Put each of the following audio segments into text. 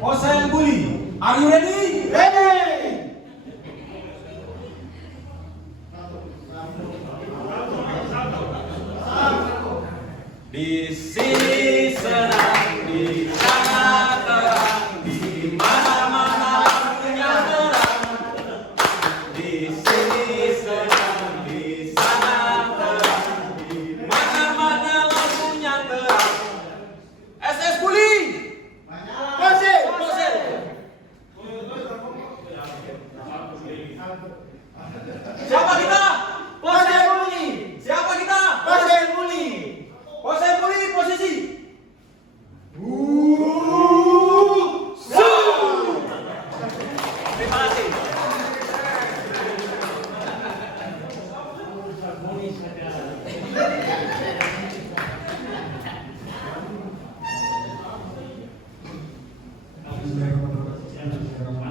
Hossein Buli, are you ready? Ready! Di sini senang, di sana terang, di mana-mana lampunya terang. Di sini senang, di sana terang, di mana-mana lampunya terang. SS Buli. Masih! Siapa kita? Hossein Buli! Siapa kita? Hossein Buli! Hossein Buli posisi. Terima kasih.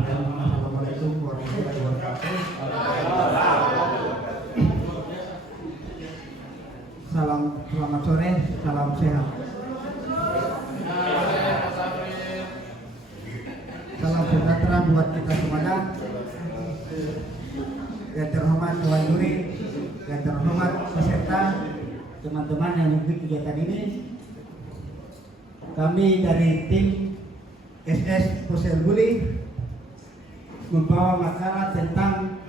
Assalamualaikum warahmatullahi wabarakatuh. Selamat sore, salam sehat. Salam sejahtera buat kita semuanya. Yang terhormat Tuan Guru, yang terhormat peserta, teman-teman yang mengikuti kegiatan ini. Kami dari tim SS Hossein Buli membawa makalah tentang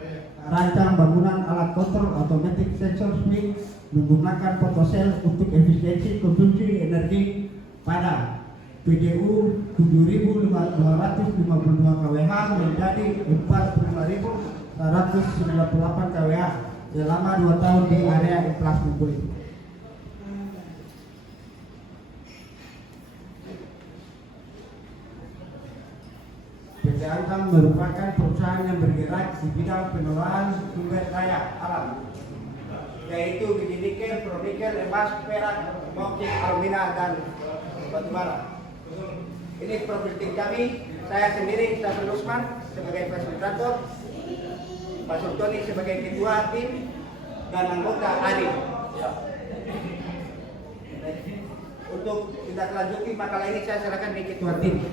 rancang bangunan alat kontrol automatic sensor switch menggunakan photocell untuk efisiensi konsumsi energi pada PDU 7.252 kWh menjadi 45.198 kWh selama 2 tahun di area inflasi Buli. PT Antam merupakan perusahaan yang bergerak di bidang pengelolaan sumber daya alam, yaitu biji nikel, pronikel, emas, perak, boksit, alumina, dan batubara. Ini profil tim kami. Saya sendiri, Safir Usman sebagai fasilitator, Pak Sultoni sebagai ketua tim, dan anggota Adi. Untuk tindak lanjuti makalah ini saya serahkan di ketua tim.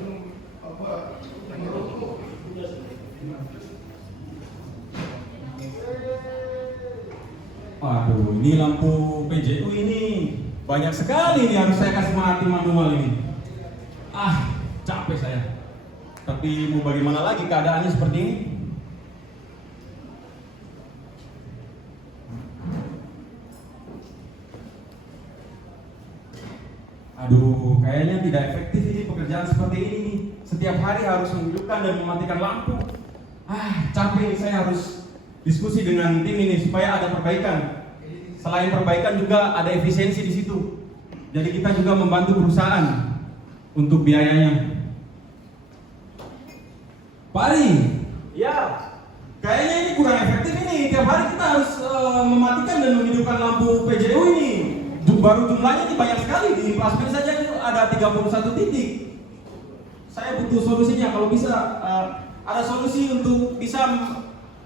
Waduh, ini lampu PJU ini banyak sekali nih, harus saya kasih mati manual ini. Capek saya. Tapi mau bagaimana lagi, keadaannya seperti ini. Aduh, kayaknya tidak efektif ini pekerjaan seperti ini nih. Setiap hari harus menghidupkan dan mematikan lampu. Capek nih, saya harus diskusi dengan tim ini supaya ada perbaikan. Selain perbaikan juga ada efisiensi di situ. Jadi kita juga membantu perusahaan untuk biayanya. Pak Ari, Ya. kayaknya ini kurang efektif ini. Tiap hari kita harus mematikan dan menghidupkan lampu PJU ini. Baru jumlahnya ini banyak sekali, di plasmen saja itu ada 31 titik. Saya butuh solusinya, kalau bisa ada solusi untuk bisa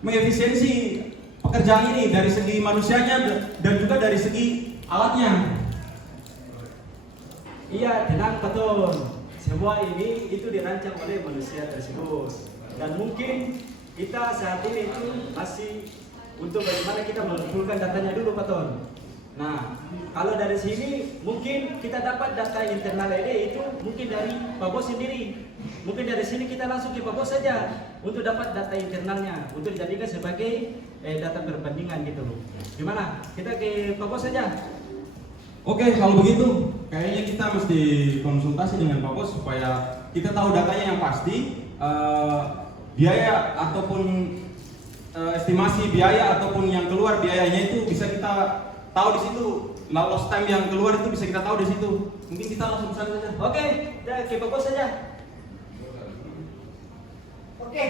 mengefisiensi pekerjaan ini dari segi manusianya dan juga dari segi alatnya. Iya, tenang betul. Semua ini itu dirancang oleh manusia tersebut. Dan mungkin kita saat ini itu masih untuk bagaimana kita mengumpulkan datanya dulu, Pak Ton. Nah, kalau dari sini mungkin kita dapat data internal ini itu mungkin dari Pak Bos sendiri. Mungkin dari sini kita langsung ke Pak Bos saja untuk dapat data internalnya untuk dijadikan sebagai data perbandingan gitu loh. Gimana? Kita ke Pak Bos saja. Oke, kalau begitu kayaknya kita mesti konsultasi dengan Pak Bos supaya kita tahu datanya yang pasti, biaya ataupun estimasi biaya ataupun yang keluar biayanya itu bisa kita tahu di situ. Lost time yang keluar itu bisa kita tahu di situ. Mungkin kita langsung sana saja. Oke, kita ke Pak Bos saja. Oke,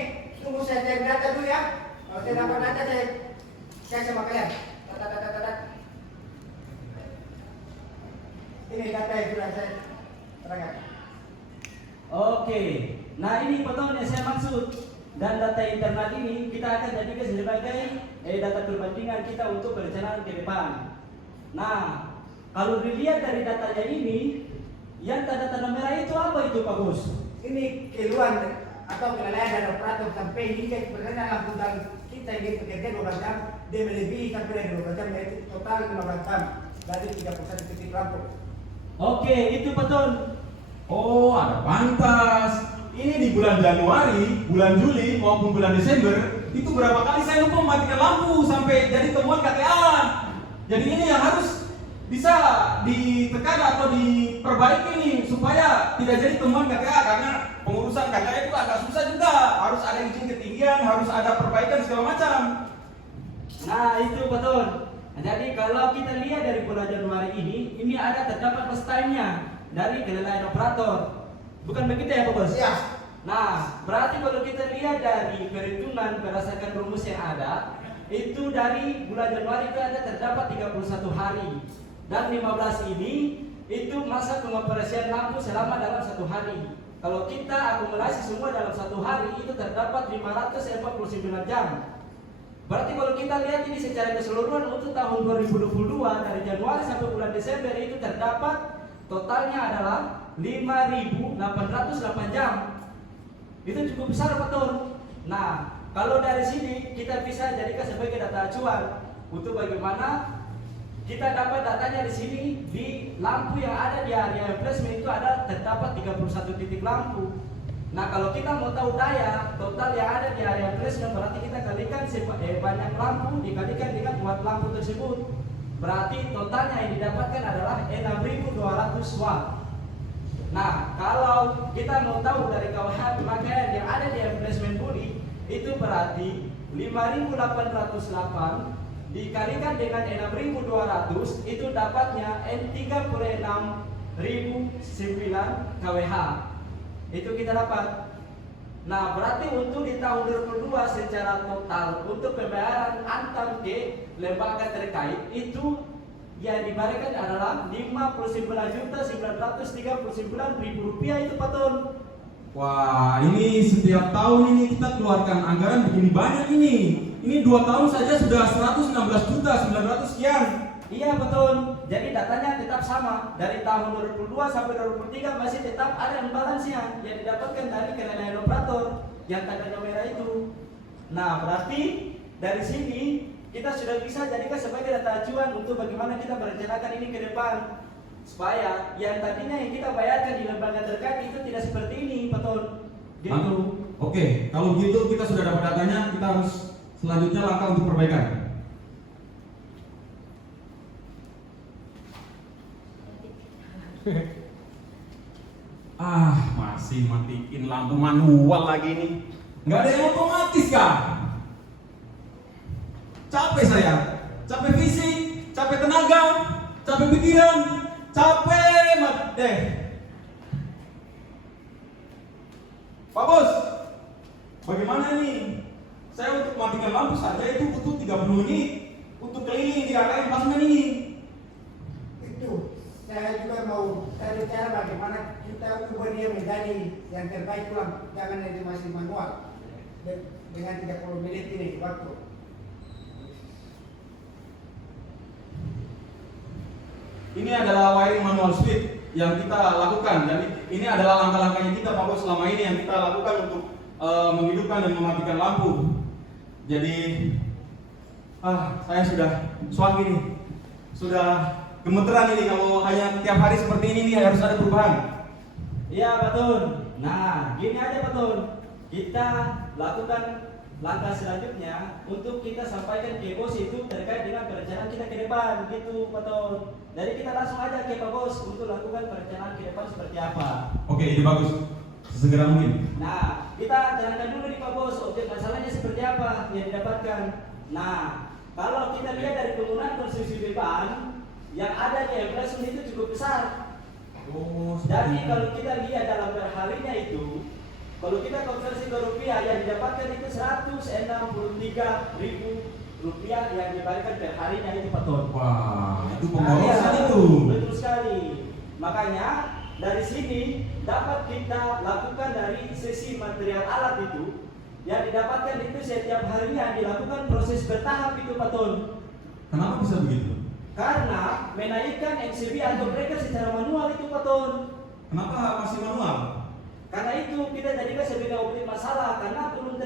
tunggu saya cari data dulu ya. Kalau saya dapat data saya sama kalian. Ini data yang sudah saya terangkan. Oke, nah ini Pak yang saya maksud. Dan data internal ini kita akan jadikan sebagai data perbandingan kita untuk perencanaan ke depan. Nah, kalau dilihat dari datanya ini, yang tanda-tanda merah itu apa itu Pak Bos? ini keluhan atau kelalaian dari operator sampai hingga sebenarnya lampu tangan kita ini bekerja 12 jam, dia melebihi sampai dari 12 jam, yaitu total 15 jam dari 31 titik lampu. Oke, itu betul. Oh, ada pantas. Ini di bulan Januari, bulan Juli maupun bulan Desember itu berapa kali saya lupa mematikan lampu sampai jadi temuan KTA. Jadi ini yang harus bisa ditekan atau diperbaiki nih supaya tidak jadi temuan KTA, karena pengurusan KTA itu agak susah juga. Harus ada izin ketinggian, harus ada perbaikan segala macam. Nah, itu betul. Jadi kalau kita lihat dari bulan Januari ini ada terdapat first time-nya dari kelalaian operator. Bukan begitu ya Pak Bos? Iya. Nah, berarti kalau kita lihat dari perhitungan berdasarkan rumus yang ada, itu dari bulan Januari itu ada terdapat 31 hari. Dan 15 ini itu masa pengoperasian lampu selama dalam 1 hari. Kalau kita akumulasi semua dalam 1 hari itu terdapat 549 jam. Berarti kalau kita lihat ini secara keseluruhan untuk tahun 2022 dari Januari sampai bulan Desember itu terdapat totalnya adalah 5.808 jam. Itu cukup besar betul. Nah, kalau dari sini kita bisa jadikan sebagai data acuan untuk bagaimana kita dapat datanya di sini di lampu yang ada di area placement itu ada terdapat 31 titik lampu. Nah, kalau kita mau tahu daya total yang ada di area placement berarti kita kalikan banyak lampu dikalikan dengan watt lampu tersebut. Berarti totalnya yang didapatkan adalah 6.200 watt. Nah, kalau kita mau tahu dari KWH pemakaian yang ada di emplacement bully itu berarti 5.808 dikalikan dengan 6.200 itu dapatnya 36.009 kWh. Itu kita dapat. Nah, berarti untuk di tahun 2022 secara total untuk pembayaran antar ke lembaga terkait itu yang diberikan adalah 59.939.000 rupiah itu Pak Ton. Wah, ini setiap tahun ini kita keluarkan anggaran begini banyak ini. Ini 2 tahun saja sudah 116.900 sekian. Iya betul. Jadi datanya tetap sama dari tahun 2022 sampai 2023 masih tetap ada imbalance-nya yang didapatkan dari kelalaian operator yang tandanya merah itu. Nah, berarti dari sini kita sudah bisa jadikan sebagai data acuan untuk bagaimana kita merencanakan ini ke depan supaya yang tadinya yang kita bayarkan di lembaga terkait itu tidak seperti ini, betul? Gitu. Oke, kalau gitu kita sudah dapat datanya, kita harus selanjutnya langkah untuk perbaikan. Masih matiin lampu manual lagi nih. Nggak ada yang otomatis kah? Capek saya, capek fisik, capek tenaga, capek pikiran, capek deh. Pak Bos, bagaimana nih? Saya untuk matikan lampu saja itu butuh 30 menit untuk keliling di area basement ini. Itu saya juga mau cari cara bagaimana kita ubah dia menjadi yang terbaik pulang, jangan jadi masih manual dengan 30 menit ini waktu. Ini adalah wiring manual switch yang kita lakukan, dan ini adalah langkah-langkahnya kita Pak Bos selama ini yang kita lakukan untuk menghidupkan dan mematikan lampu. Jadi saya sudah swagi nih, sudah gemeteran ini kalau hanya tiap hari seperti ini nih, harus ada perubahan. Iya betul. Nah, gini aja betul. Kita lakukan langkah selanjutnya untuk kita sampaikan ke bos itu terkait dengan perencanaan kita ke depan, gitu betul. Jadi kita langsung aja ke Pak Bos untuk lakukan perencanaan ke depan seperti apa. Oke, ini bagus. Sesegera mungkin. Nah, kita jalankan dulu nih Pak Bos, objek masalahnya seperti apa yang didapatkan. Nah, kalau kita lihat dari penggunaan konstruksi beban yang ada di emplacement itu cukup besar. Jadi kalau kita lihat dalam perharinya itu, kalau kita konversi ke rupiah yang didapatkan itu 163.000 rupiah yang diberikan per harinya itu Pak Ton. Wah, itu pemborosan Iya, itu. betul sekali. Makanya dari sini dapat kita lakukan dari sesi material alat itu yang didapatkan itu setiap harinya dilakukan proses bertahap itu Pak Ton. Kenapa bisa begitu? Karena menaikkan MCB atau breaker secara manual itu Pak Ton. Kenapa masih manual? Karena itu kita jadikan sebagai objek masalah karena belum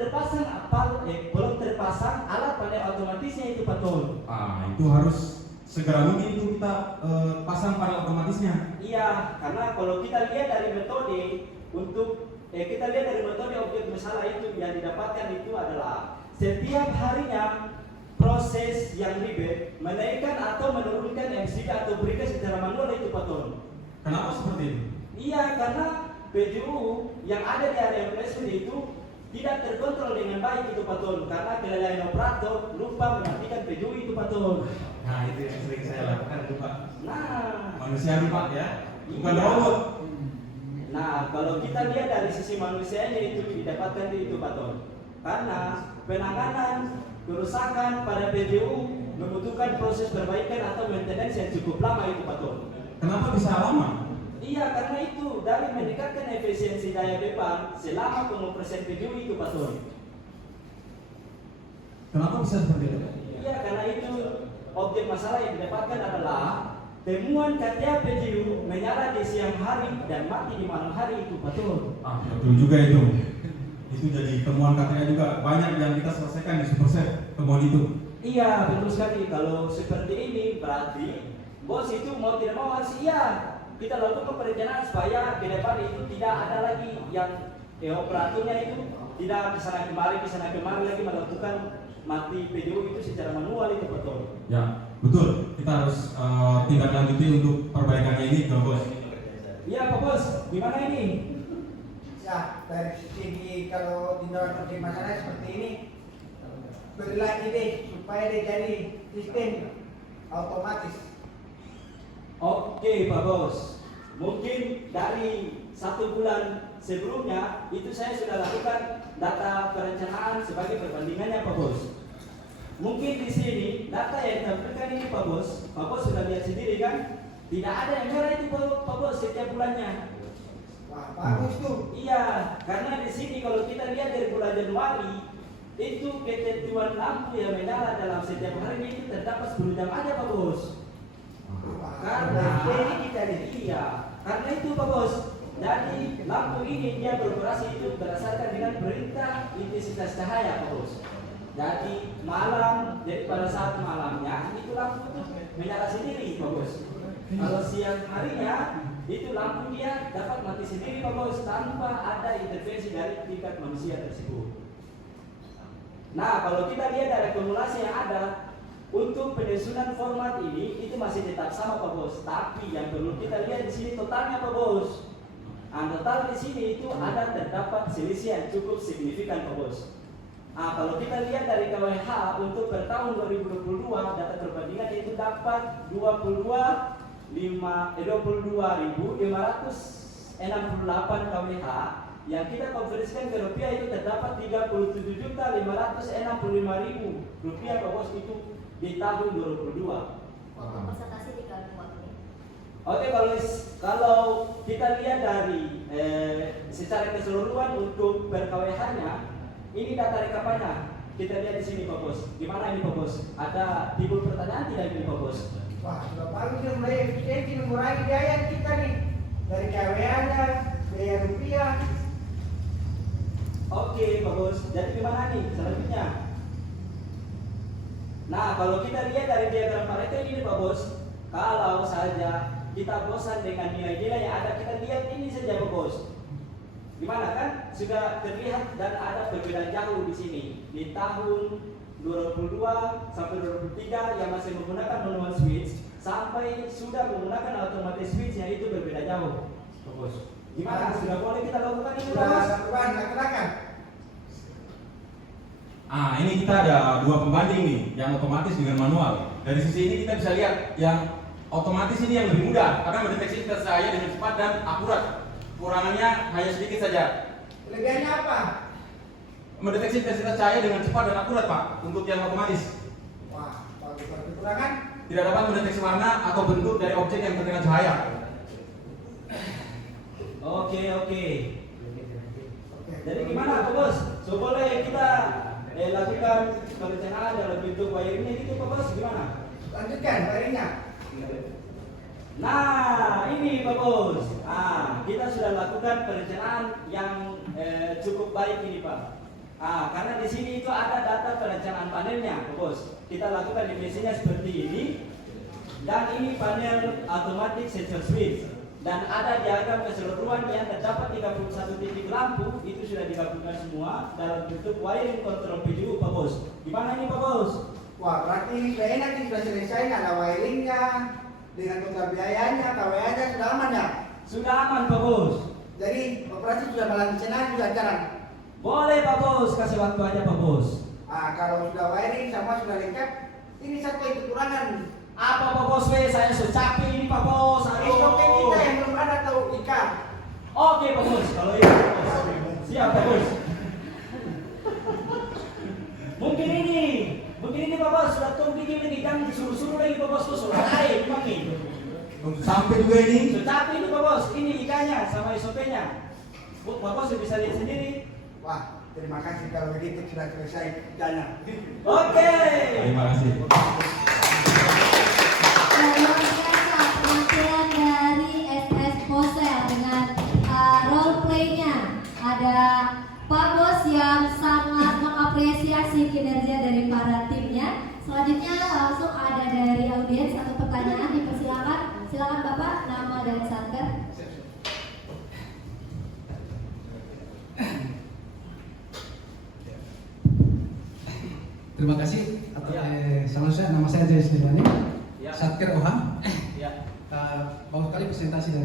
terpasang alat panel otomatisnya itu paton. Itu harus segera mungkin itu kita pasang panel otomatisnya. Iya, karena kalau kita lihat dari metode objek masalah itu yang didapatkan itu adalah setiap harinya proses yang ribet menaikkan atau menurunkan MCD atau berikan secara manual itu paton. Kenapa seperti itu? Iya, karena PJU yang ada di area placement itu tidak terkontrol dengan baik itu paton karena kelalaian operator lupa mematikan PJU itu paton. Nah itu yang sering saya lakukan itu Pak. Nah, Manusia Pak ya, bukan iya. robot. Nah, kalau kita lihat dari sisi manusianya itu didapatkan itu paton. Karena penanganan kerusakan pada PJU membutuhkan proses perbaikan atau maintenance yang cukup lama itu paton. Kenapa bisa lama? Iya, karena itu dari meningkatkan efisiensi daya beban selama pengoperasian PJU itu paton. Kenapa bisa seperti itu? Iya, karena itu objek masalah yang didapatkan adalah temuan KTA PJU menyala di siang hari dan mati di malam hari itu paton. Betul juga itu. Itu jadi temuan KTA juga banyak yang kita selesaikan di Superset temuan itu. Iya, betul sekali. Kalau seperti ini berarti bos itu mau tidak mau harus kita lakukan perencanaan supaya ke depan itu tidak ada lagi yang operatornya itu tidak kesana kemari lagi melakukan mati PJU itu secara manual itu betul. Ya, betul. Kita harus tindak lanjuti untuk perbaikannya ini ke bos. Iya Pak Bos, gimana ini? Ya, dari segi kalau tindakan objek masalah seperti ini, beri lagi deh supaya dia jadi sistem otomatis. Oke Pak Bos, mungkin dari 1 bulan sebelumnya itu saya sudah lakukan data perencanaan sebagai perbandingannya Pak Bos. Mungkin di sini data yang ditampilkan ini Pak Bos sudah lihat sendiri kan? Tidak ada yang merah itu Pak Bos setiap bulannya. Wah, bagus tuh. Iya, karena di sini kalau kita lihat dari bulan Januari itu ketentuan lampu yang menyala dalam setiap hari itu terdapat 10 jam aja Pak Bos. Karena ini kita lihat karena itu Pak Bos. Jadi lampu ini dia beroperasi itu berdasarkan dengan perintah intensitas cahaya Pak Bos. Jadi pada saat malamnya itu lampu itu menyala sendiri Pak Bos. Kalau siang harinya itu lampu dia dapat mati sendiri Pak Bos tanpa ada intervensi dari tingkat manusia tersebut. Nah, kalau kita lihat dari akumulasi yang ada untuk penyusunan format ini itu masih tetap sama Pak Bos, tapi yang perlu kita lihat di sini totalnya Pak Bos. Total di sini itu ada terdapat selisih yang cukup signifikan Pak Bos. Kalau kita lihat dari KWH untuk per tahun 2022 data perbandingan itu dapat 22.568 KWH yang kita konversikan ke rupiah itu terdapat 37.565.000 rupiah Pak Bos itu di tahun 2022. Presentasi di kalkulator ini. Oke, kalau kita lihat dari secara keseluruhan untuk per KWH-nya, ini data rekapannya. Kita lihat di sini Pak Bos. Gimana ini Pak Bos? Ada timbul pertanyaan tidak ini Pak Bos? Wah, sudah bagus nih, mulai efisiensi mengurangi biaya kita nih dari KWA-nya, biaya rupiah. Oke Pak Bos. Jadi gimana nih selanjutnya? Nah, kalau kita lihat dari diagram Pareto ini Pak Bos, kalau saja kita bosan dengan nilai-nilai yang ada, kita lihat ini saja Pak Bos. Gimana kan? Sudah terlihat dan ada perbedaan jauh di sini. Di tahun 2022 sampai 2023 yang masih menggunakan manual switch sampai sudah menggunakan automatic switch yang itu berbeda jauh. Pak Bos. Gimana? Sudah boleh kita lakukan ini Pak Bos? Perubahan, laksanakan. Ini kita ada 2 pembanding nih, yang otomatis dengan manual. Dari sisi ini kita bisa lihat yang otomatis ini yang lebih mudah karena mendeteksi intensitas cahaya dengan cepat dan akurat. Kurangannya hanya sedikit saja. Kelebihannya apa? Mendeteksi intensitas cahaya dengan cepat dan akurat Pak untuk yang otomatis. Wah, bagus. Kekurangan? Tidak dapat mendeteksi warna atau bentuk dari objek yang terkena cahaya. Oke. Jadi gimana Pak Bos? So boleh kita lakukan perencanaan dalam bentuk wiring ini gitu Pak Bos, gimana? Lanjutkan wiringnya. Nah, ini Pak Bos. Kita sudah lakukan perencanaan yang cukup baik ini Pak. Karena di sini itu ada data perencanaan panelnya Pak Bos. Kita lakukan dimensinya seperti ini. Dan ini panel automatic sensor switch. Dan ada diagram keseluruhan yang terdapat 31 titik lampu. Itu sudah digabungkan semua dalam bentuk wiring control PGU Pak Bos. Gimana ini Pak Bos? Wah, berarti sudah enak nih, sudah selesai, ada wiringnya, dengan total biayanya, KWA-nya sudah aman ya? Sudah aman Pak Bos. Jadi operasi sudah melancarkan juga jalan. Boleh Pak Bos, kasih waktu aja Pak Bos. Kalau sudah wiring sama sudah lengkap, ini satu yang kekurangan. Apa Pak Bos? Saya sudah capek ini Pak Bos. SOP kita yang belum ada tahu ikan. Oke Pak Bos, kalau itu Pak Bos. Siap Pak Bos. Mungkin ini Pak Bos, sudah tunggu lagi kan disuruh-suruh lagi Pak Bos, suruh air memang nih. Sampai juga ini. Sudah capek ini Pak Bos, ini ikannya sama SOP-nya. Pak Bos bisa lihat sendiri. Wah, terima kasih kalau begitu sudah selesai jalan. Oke. Terima kasih. Luar biasa penampilan dari SS Posel dengan role play-nya. Ada Pak Bos yang sangat mengapresiasi kinerja dari para timnya. Selanjutnya langsung ada dari audiens satu pertanyaan, dipersilakan. Silakan Bapak, nama dan satker. Terima kasih. Nama saya Jayus Nirwani, Ya. Satker OHAM. Ya. Baru kali presentasi dari